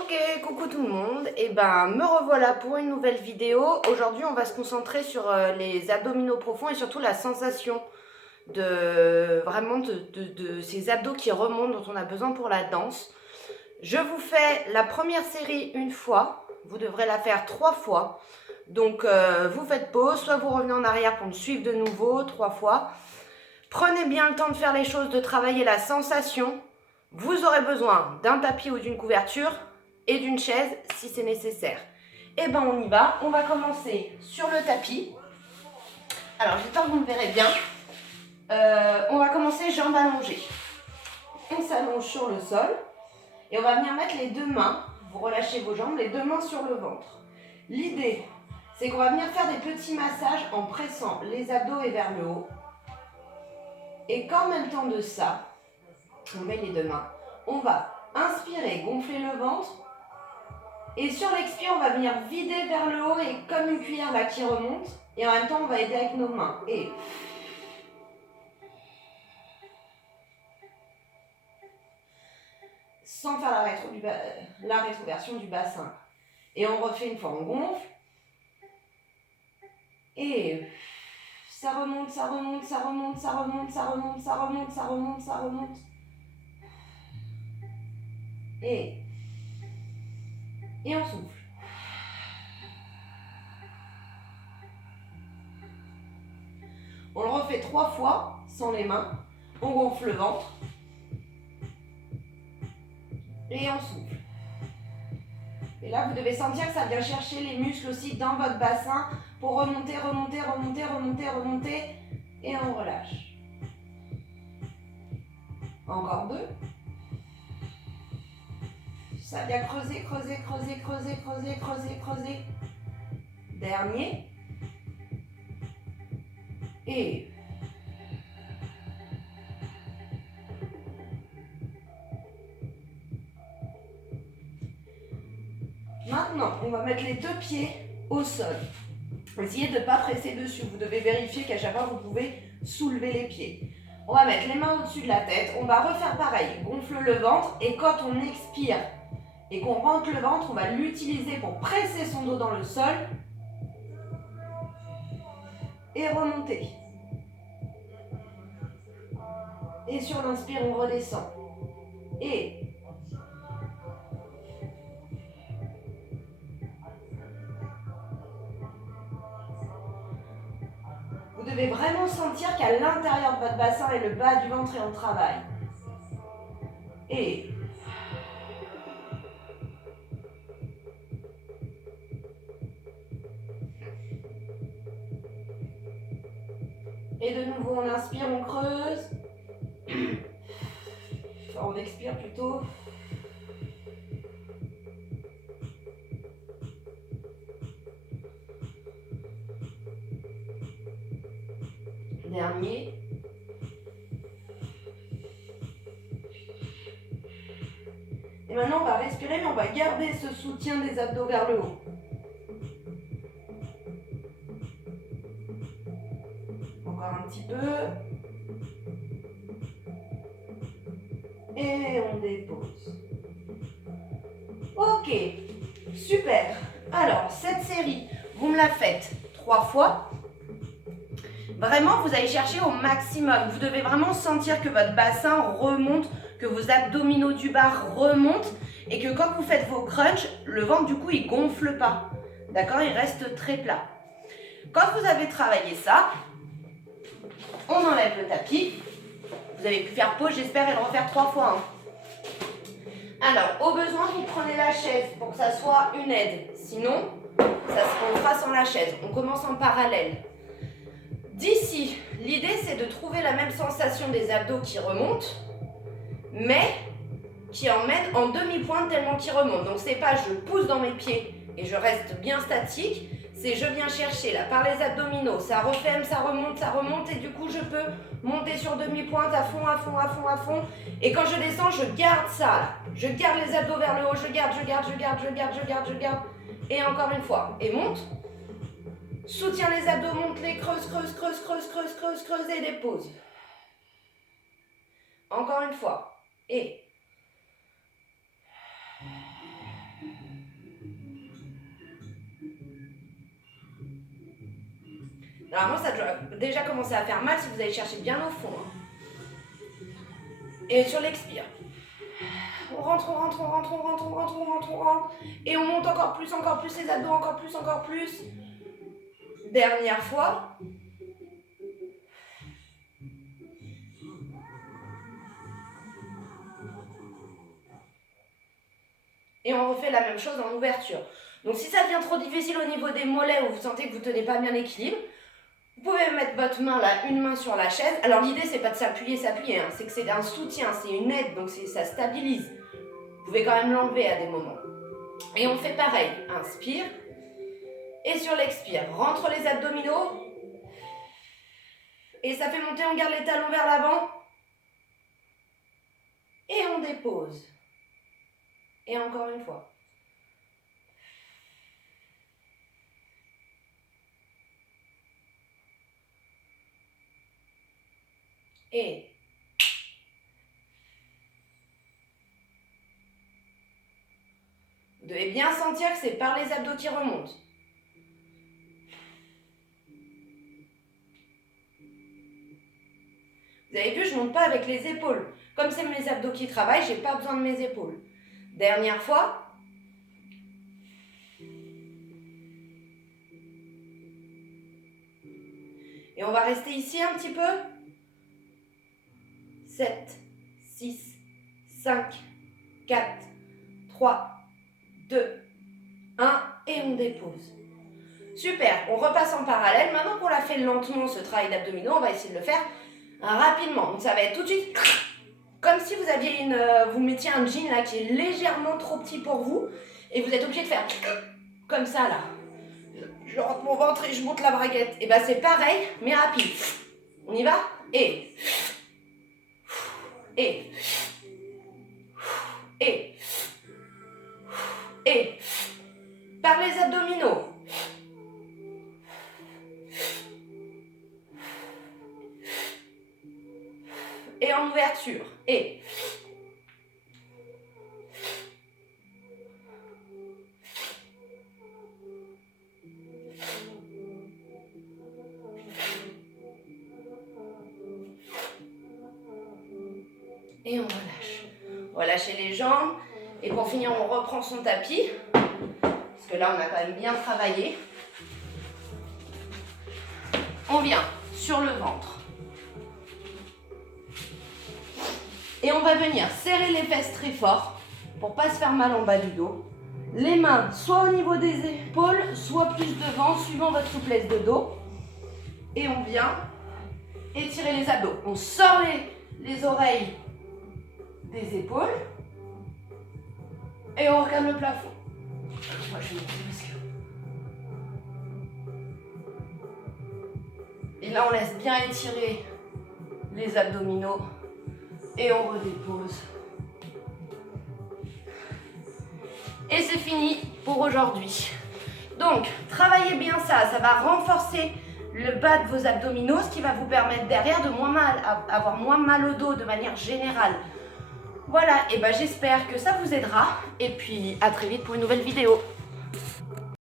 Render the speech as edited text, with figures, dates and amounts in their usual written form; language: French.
Ok, coucou tout le monde. Et ben, me revoilà pour une nouvelle vidéo. Aujourd'hui, on va se concentrer sur les abdominaux profonds et surtout la sensation de vraiment de ces abdos qui remontent dont on a besoin pour la danse. Je vous fais la première série une fois. Vous devrez la faire 3 fois. Donc, vous faites pause, soit vous revenez en arrière pour me suivre de nouveau 3 fois. Prenez bien le temps de faire les choses, de travailler la sensation. Vous aurez besoin d'un tapis ou d'une couverture et d'une chaise si c'est nécessaire. Et ben on y va, on va commencer sur le tapis. Alors j'espère que vous me verrez bien. On va commencer jambes allongées. On s'allonge sur le sol et on va venir mettre les deux mains, vous relâchez vos jambes, les deux mains sur le ventre. L'idée, c'est qu'on va venir faire des petits massages en pressant les abdos et vers le haut. Et qu'en même temps de ça, on met les deux mains, on va inspirer, gonfler le ventre. Et sur l'expire, on va venir vider vers le haut et comme une cuillère là qui remonte. Et en même temps, on va aider avec nos mains. Et sans faire la rétroversion du bassin. Et on refait une fois, on gonfle. Et ça remonte, ça remonte, ça remonte, ça remonte, ça remonte, ça remonte, ça remonte, ça remonte. Et on souffle. On le refait 3 fois sans les mains. On gonfle le ventre. Et on souffle. Et là, vous devez sentir que ça vient chercher les muscles aussi dans votre bassin pour remonter, remonter, remonter, remonter, remonter. Et on relâche. Encore 2. Ça vient creuser, creuser, creuser, creuser, creuser, creuser, creuser. Dernier. Et maintenant, on va mettre les deux pieds au sol. Essayez de ne pas presser dessus. Vous devez vérifier qu'à chaque fois, vous pouvez soulever les pieds. On va mettre les mains au-dessus de la tête. On va refaire pareil. Gonfle le ventre. Et quand on expire et qu'on rentre le ventre, on va l'utiliser pour presser son dos dans le sol. Et remonter. Et sur l'inspire, on redescend. Et vous devez vraiment sentir qu'à l'intérieur de votre bassin et le bas du ventre est en travail. Et de nouveau, on inspire, on creuse. Enfin, on expire plutôt. Dernier. Et maintenant, on va respirer, mais on va garder ce soutien des abdos vers le haut. Encore un petit peu. Et on dépose. Ok, super. Alors, cette série, vous me la faites 3 fois. Vraiment, vous allez chercher au maximum. Vous devez vraiment sentir que votre bassin remonte, que vos abdominaux du bas remontent et que quand vous faites vos crunchs, le ventre du coup, il gonfle pas. D'accord? Il reste très plat. Quand vous avez travaillé ça, on enlève le tapis. Vous avez pu faire pause, j'espère, et le refaire 3 fois. Alors, au besoin, vous prenez la chaise pour que ça soit une aide. Sinon, on fera sans la chaise. On commence en parallèle. D'ici, l'idée, c'est de trouver la même sensation des abdos qui remontent, mais qui emmènent en demi-pointe tellement qu'ils remontent. Donc, c'est pas je pousse dans mes pieds et je reste bien statique. C'est je viens chercher là par les abdominaux, ça referme, ça remonte et du coup je peux monter sur demi-pointe à fond, à fond, à fond, à fond. Et quand je descends, je garde ça là. Je garde les abdos vers le haut, je garde. Et encore une fois, et monte. Soutiens les abdos, monte les creuse et dépose. Encore une fois, et Normalement, ça doit déjà commencer à faire mal si vous allez chercher bien au fond. Hein. Et sur l'expire. On rentre, on rentre, on rentre, on rentre, on rentre, on rentre, on rentre. Et on monte encore plus les abdos, encore plus, encore plus. Dernière fois. Et on refait la même chose en ouverture. Donc si ça devient trop difficile au niveau des mollets ou vous sentez que vous ne tenez pas bien l'équilibre, vous pouvez mettre votre main là, une main sur la chaise. Alors l'idée c'est pas de s'appuyer, hein. C'est que c'est un soutien, c'est une aide, donc ça stabilise. Vous pouvez quand même l'enlever à des moments. Et on fait pareil, inspire. Et sur l'expire, rentre les abdominaux. Et ça fait monter, on garde les talons vers l'avant. Et on dépose. Et encore une fois. Et vous devez bien sentir que c'est par les abdos qui remontent. Vous avez vu, je ne monte pas avec les épaules. Comme c'est mes abdos qui travaillent, je n'ai pas besoin de mes épaules. Dernière fois. Et on va rester ici un petit peu. 7, 6, 5, 4, 3, 2, 1 et on dépose. Super, on repasse en parallèle. Maintenant qu'on l'a fait lentement, ce travail d'abdominaux, on va essayer de le faire rapidement. Donc ça va être tout de suite comme si vous aviez vous mettiez un jean là qui est légèrement trop petit pour vous et vous êtes obligé de faire comme ça là. Je rentre mon ventre et je monte la braguette. Et bien c'est pareil, mais rapide. On y va? Et par les abdominaux. Et en ouverture. Et on relâche. On va lâcher les jambes. Et pour finir, on reprend son tapis. Parce que là, on a quand même bien travaillé. On vient sur le ventre. Et on va venir serrer les fesses très fort pour ne pas se faire mal en bas du dos. Les mains soit au niveau des épaules, soit plus devant, suivant votre souplesse de dos. Et on vient étirer les abdos. On sort les oreilles des épaules. Et on regarde le plafond. Moi, je vais monter parce que... Et là, on laisse bien étirer les abdominaux. Et on redépose. Et c'est fini pour aujourd'hui. Donc, travaillez bien ça. Ça va renforcer le bas de vos abdominaux, ce qui va vous permettre derrière de avoir moins mal au dos de manière générale. Voilà, et ben j'espère que ça vous aidera. Et puis, à très vite pour une nouvelle vidéo.